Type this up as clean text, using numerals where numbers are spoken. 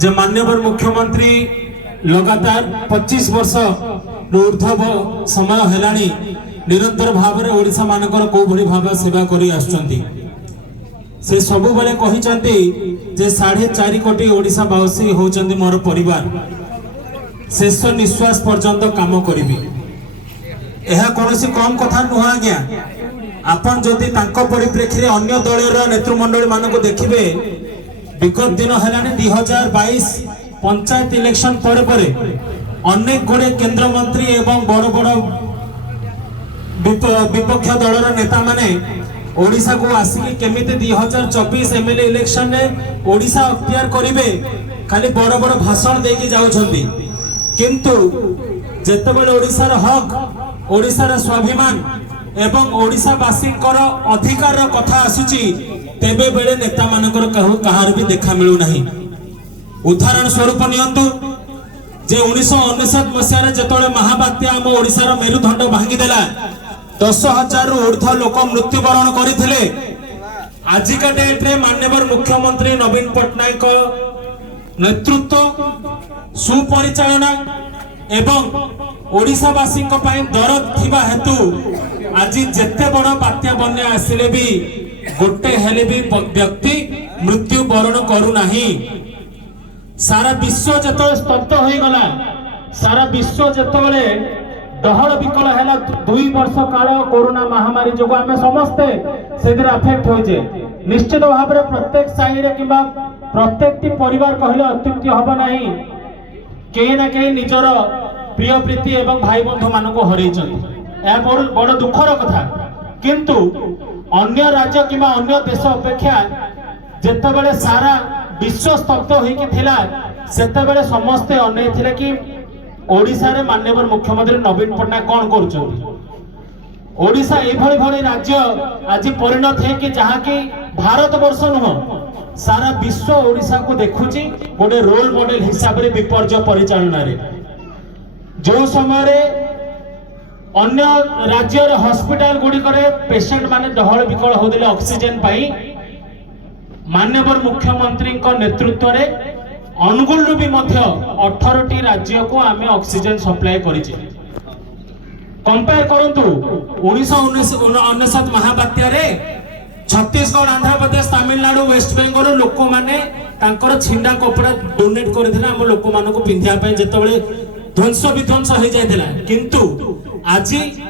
जे माननीय मुख्यमंत्री लगातार 25 वर्ष ऊर्ध्व समय हेलानी निरंतर भाव में ओडिशा मानकर को भली भाव सेवा करी आछंती। से सबु बेले कहिसंती जे 4.5 कोटी ओडिशा वासी होचंती मोर परिवार, शेष निश्वास पर्यंत काम करिबी। यह कौन कम कथा नुह आज्ञा। आपन जदि तांको परिप्रेक्षी अन्य दलर नेतृमंडली मानक देखिबे, विगत दिन हेलानी 2022 पंचायत इलेक्शन पर अनेक गुड़े केंद्र मंत्री एवं बड़ बड़ विपक्ष दलर नेता माने ओडिशा को आसिक केमिति 2024 एमएलए इलेक्शन में ओडिशा अख्तियार करिवे खाली बड़ बड़ भाषण देके जाउछंती। किंतु जेतेबेले ओडिशार हक, ओडिशार स्वाभिमान एवं ओडिशावासी अधिकार कथा आसुची तेबे बेले नेता मानकर कहार भी देखा मिलू नहीं। उदाहरण स्वरूप नियंतु जे 1999 मसीह जेतोले महाबात्या आम ओडिशार मेरुदंड भांगीदेला 10,000 ऊर्ध्व लोक मृत्युवरण करथिले। आजिका डेट रे माननीय मुख्यमंत्री नवीन पट्टनायक नेतृत्व, सुपरिचालना एवं ओडिशावासी दरद थिबा हेतु आज जेते बड़ बात्या बन्या आसिले भी गोटे हेले भी व्यक्ति मृत्यु वरण करू नाही। सारा विश्व जेतोले स्तब्ध हो गला, सारा विश्व जेतोले डहल विकल हैला 2 वर्ष काल कोरोना महामारी जो आम समस्ते से अफेक्ट होइजे। निश्चित भाव में प्रत्येक साही रे किबा प्रत्येक परिवार कहले अत्युक्ति हब नाही, कहीं ना कहीं निजर प्रिय प्रीति एवं भाई बंधु मान को हरैछंती। यह बड़ दुखर कथा। किंतु अन्य राज्य किबा अन्य देश अपेक्षा जेतेबेले सारा विश्व स्तब्ध होइके थिला सेतेबेले समस्ते अनै थिले कि ओडिशा रे माननीय मुख्यमंत्री नवीन पट्टनायक कौन करुछंती। ओडिशा एभली भली राज्य आज परिणत है कि जहाँ की भारत वर्ष नुह सारा विश्व ओडिशा को देखुची गोटे रोल मॉडल हिसाब रे विपर्य परिचालना रे। जो समय अन्य राज्य हॉस्पिटल गुड़ी पेशेंट माने डहल विकल होदिले ऑक्सीजन पाई माननीय मुख्यमंत्री नेतृत्व रे अनुगुल भी 18टी राज्य को आमे ऑक्सीजन सप्लाई करिचे। कंपेयर करंतु 1999 महाबात्या रे छत्तीसगढ़, आंध्र प्रदेश, तमिलनाडु, वेस्ट बेंगल लोक माने तांकर छिंडा कपड़ा डोनेट करथिला हम लोक मानको पिंधिया पय जेतबेले ध्वंस विध्वंस हो जाइथिला। किंतु आज